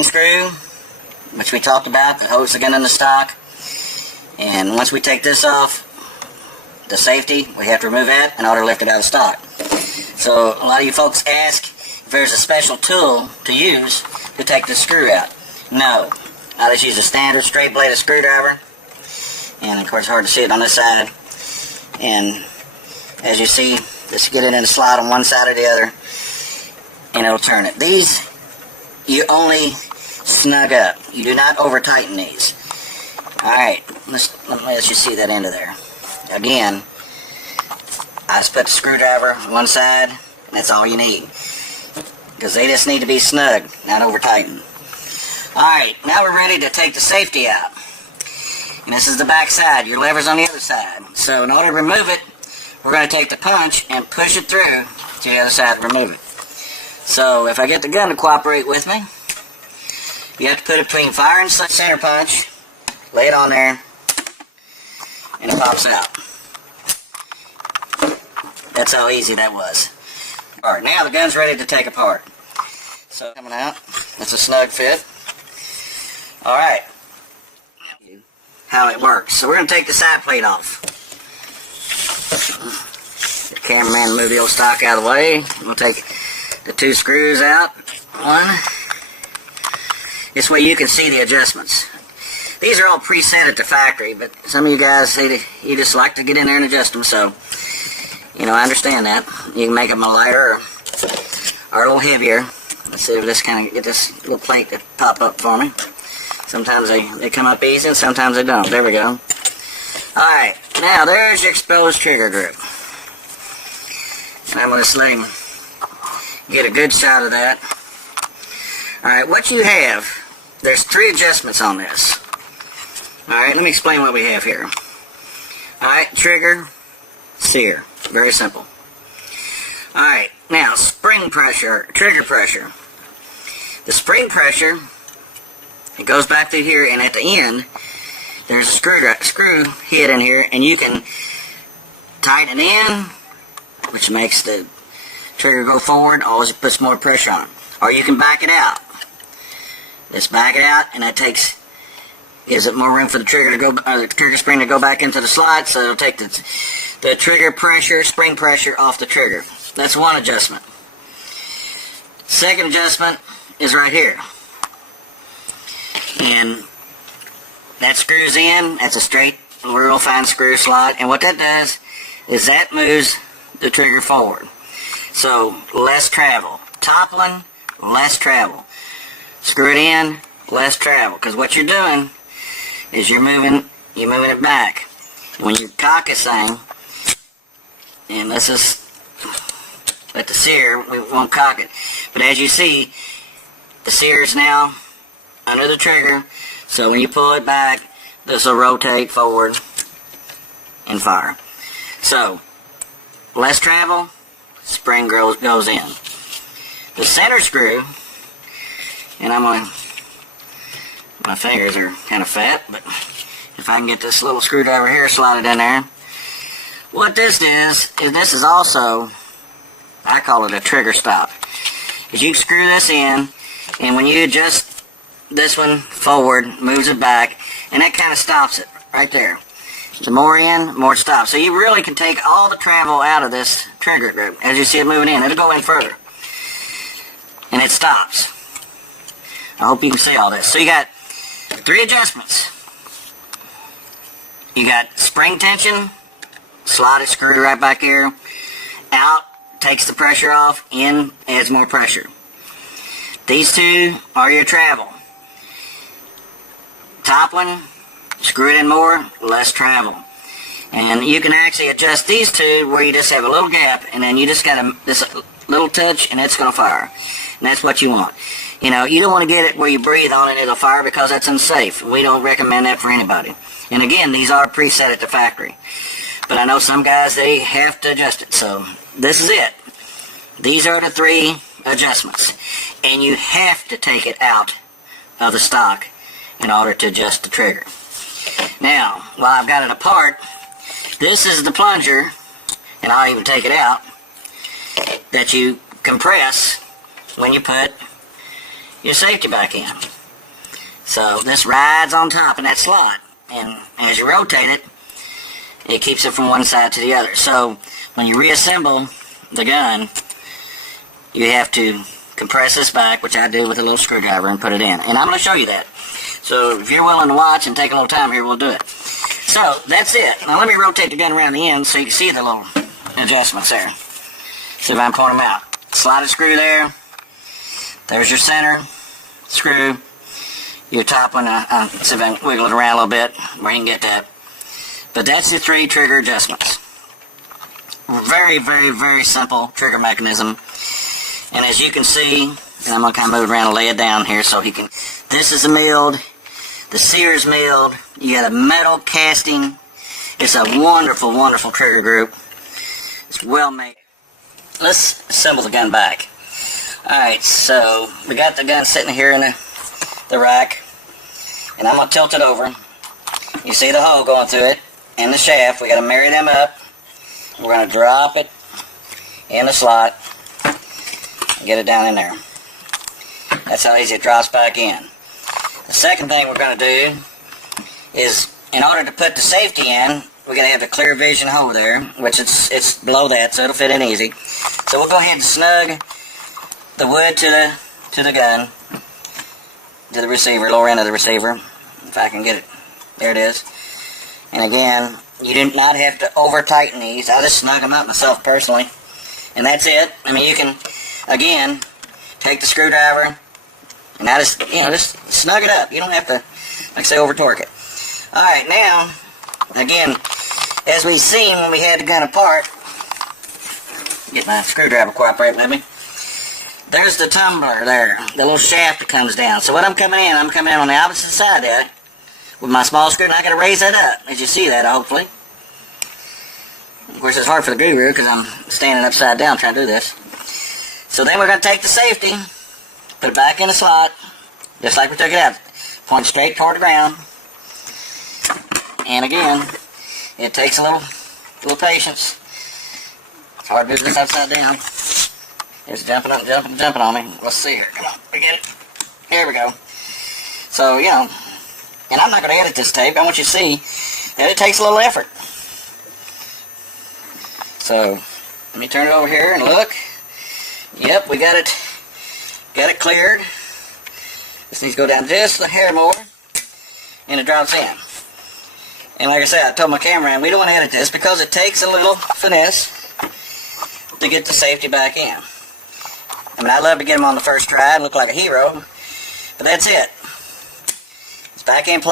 main screw, which we talked about, that holds the gun in the stock. And once we take this off, the safety, we have to remove that in order to lift it out of stock. So a lot of you folks ask if there's a special tool to use to take the screw out. No, I just use a standard straight bladed screwdriver, and of course it's hard to see it on this side. And as you see, just get it in a slot on one side or the other, and it'll turn it. These, you only snug up. You do not over tighten these. Alright, let me let you see that end of there. Again, I just put the screwdriver on one side, and that's all you need. Because they just need to be snug, not over tightened. Alright, now we're ready to take the safety out. And this is the back side. Your lever's on the other side. So in order to remove it, we're going to take the punch and push it through to the other side and remove it. So if I get the gun to cooperate with me, you have to put it between fire and center punch, lay it on there, and it pops out. That's how easy that was. Alright, now the gun's ready to take apart. So coming out, that's a snug fit. Alright, how it works. So we're going to take the side plate off. The cameraman move the old stock out of the way. We'll take the two screws out. One. This way you can see the adjustments. These are all preset at the factory, but some of you guys, you just like to get in there and adjust them, so, you know, I understand that. You can make them a lighter or a little heavier. Let's see if this kind of get this little plate to pop up for me. Sometimes they come up easy and sometimes they don't. There we go. Alright, now there's your exposed trigger grip. I'm going to let him get a good shot of that. Alright, what you have, there's 3 adjustments on this. Alright, let me explain what we have here. Alright, trigger, sear. Very simple. Alright, now spring pressure, trigger pressure. The spring pressure, it goes back through here, and at the end, there's a screw head in here, and you can tighten it in, which makes the trigger go forward, always puts more pressure on. Or you can back it out. Just back it out, and that gives it more room for the trigger to go, the trigger spring to go back into the slot, so it'll take the trigger pressure, spring pressure off the trigger. That's one adjustment. Second adjustment is right here. And that screws in. That's a straight, real fine screw slot. And what that does is that moves the trigger forward. So, less travel. Top one, less travel. Screw it in, less travel. Because what you're doing is you're moving it back. When you cock this thing, and let's just let the sear, we won't cock it. But as you see, the sear is now under the trigger. So when you pull it back, this will rotate forward and fire. So, less travel, spring goes in. The center screw, and my fingers are kind of fat, but if I can get this little screwdriver here slotted in there. What this is this is also, I call it a trigger stop. Is you screw this in, and when you adjust this one forward, moves it back, and that kind of stops it right there. The more in, more it stops. So you really can take all the travel out of this trigger grip. As you see it moving in, it'll go in further. And it stops. I hope you can see all this. So you got 3 adjustments. You got spring tension, slot it, screw it right back here. Out, takes the pressure off. In, adds more pressure. These 2 are your travel. Top one, screw it in more, less travel. And you can actually adjust these 2 where you just have a little gap, and then you just got this little touch, and it's going to fire. And that's what you want. You know, you don't want to get it where you breathe on it and it'll fire, because that's unsafe. We don't recommend that for anybody. And again, these are preset at the factory. But I know some guys, they have to adjust it. So this is it. These are the 3 adjustments. And you have to take it out of the stock in order to adjust the trigger. Now, while I've got it apart, this is the plunger, and I'll even take it out, that you compress when you put your safety back in. So this rides on top of that slot, and as you rotate it, it keeps it from one side to the other. So when you reassemble the gun, you have to compress this back, which I do with a little screwdriver, and put it in. And I'm going to show you that. So if you're willing to watch and take a little time here, we'll do it. So that's it. Now let me rotate the gun around the end so you can see the little adjustments there. See if I can point them out. Slide a screw there. There's your center screw. Your top one, see if I can wiggle it around a little bit where you can get that. But that's your 3 trigger adjustments. Very, very, very simple trigger mechanism. And as you can see, and I'm going to kind of move it around and lay it down here so you can, this is the milled, the sear's milled, you got a metal casting. It's a wonderful, wonderful trigger group. It's well made. Let's assemble the gun back. Alright, so we got the gun sitting here in the rack, and I'm going to tilt it over. You see the hole going through it and the shaft. We got to marry them up. We're going to drop it in the slot and get it down in there. That's how easy it drops back in. The second thing we're going to do is, in order to put the safety in, we're going to have the clear vision hole there, which it's below that, so it'll fit in easy. So we'll go ahead and snug the wood to the gun, to the receiver, lower end of the receiver, if I can get it. There it is. And again, you do not have to over tighten these. I just snug them up myself personally, and that's it. I mean, you can, again, take the screwdriver and I just snug it up. You don't have to, like I say, over torque it. All right, now, again, as we seen when we had the gun apart, get my screwdriver cooperate with me. There's the tumbler there, the little shaft that comes down. So what I'm coming in on the opposite side there with my small screw, and I got to raise that up, as you see that, hopefully. Of course, it's hard for the guru because I'm standing upside down trying to do this. So then we're going to take the safety, put it back in the slot, just like we took it out. Point straight toward the ground. And again, it takes a little patience. It's hard to do this upside down. It's jumping up, jumping on me. Let's see here. Come on, we get it. Here we go. So, you know, and I'm not going to edit this tape. I want you to see that it takes a little effort. So, let me turn it over here and look. Yep, we got it cleared. This needs to go down just a hair more, and it drops in. And like I said, I told my cameraman, we don't want to edit this because it takes a little finesse to get the safety back in. I mean, I love to get them on the first try and look like a hero, but that's it. It's back in place.